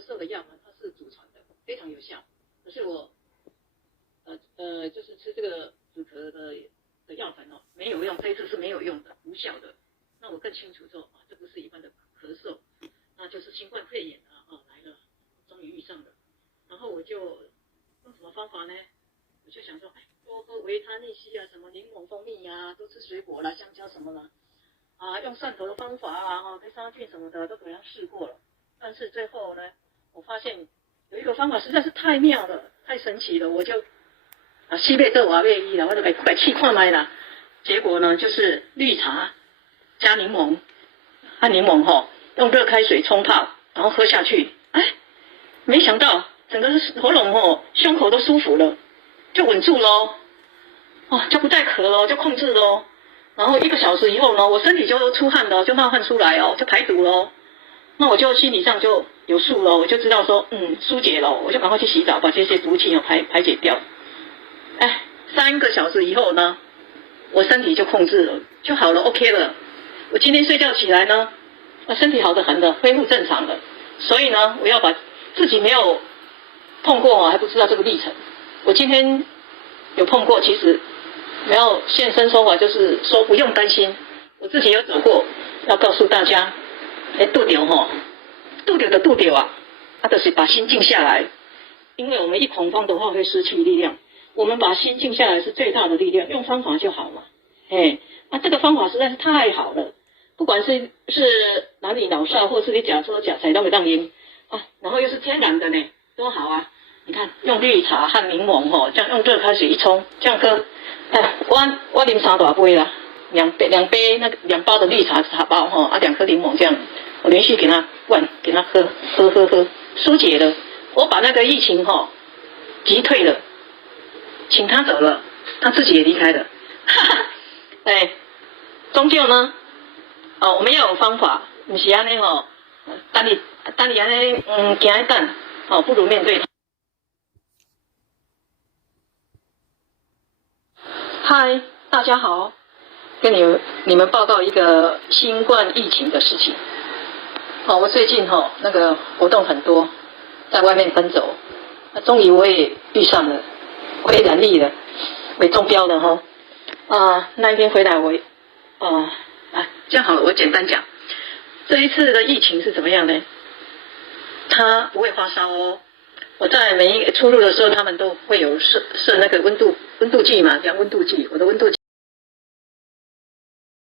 咳嗽的药呢，它是祖传的，非常有效。可是我就是吃这个止咳的药粉哦，没有用，这一次是没有用的，无效的。那我更清楚说，这不是一般的咳嗽，那就是新冠肺炎来了，终于遇上了。然后我就用什么方法呢？我就想说，多喝维他命 C 啊，什么柠檬、蜂蜜啊，多吃水果啦，香蕉什么的。用蒜头的方法跟杀菌什么的都给他试过了，但是最后呢，我发现有一个方法实在是太妙了，太神奇了，我就西贝这瓦贝伊了，我就快气看麦啦。结果呢，就是绿茶加柠檬，按柠檬用热开水冲泡，然后喝下去，没想到整个喉咙胸口都舒服了，就稳住咯，就不再咳咯，就控制咯。然后1个小时以后呢，我身体就出汗了，就冒汗出来就排毒咯。那我就心理上就有数咯，我就知道说，疏解了，我就赶快去洗澡，把这些毒气排解掉。3个小时以后呢，我身体就控制了，就好了 ，OK 了。我今天睡觉起来呢，身体好得很了，恢复正常了。所以呢，我要把自己没有碰过还不知道这个历程。我今天有碰过，其实没有现身说法，就是说不用担心，我自己有走过，要告诉大家，拄着就拄着就是把心静下来，因为我们一恐慌的话会失去力量，我们把心静下来是最大的力量，用方法就好了。这个方法实在是太好了，不管是哪里老少，或是你假说假菜都会当用然后又是天然的呢，多好啊！你看，用绿茶和柠檬这样用热开水一冲，这样喝。我喝3大杯啦，2杯那个2包的绿茶茶包2颗柠檬这样，我连续给他灌，给他喝，疏解了。我把那个疫情击退了，请他走了，他自己也离开了。终究呢，我们要有方法，不是安尼等你安尼惊一等不如面对它。嗨，大家好，跟你们报告一个新冠疫情的事情。我最近那个活动很多，在外面奔走，终于我也遇上了，我也染疫了，我也中标了那一天回来这样好了，我简单讲，这一次的疫情是怎么样呢？它不会发烧我在每一个出入的时候，他们都会有设那个温度计嘛，量温度计，我的温度计。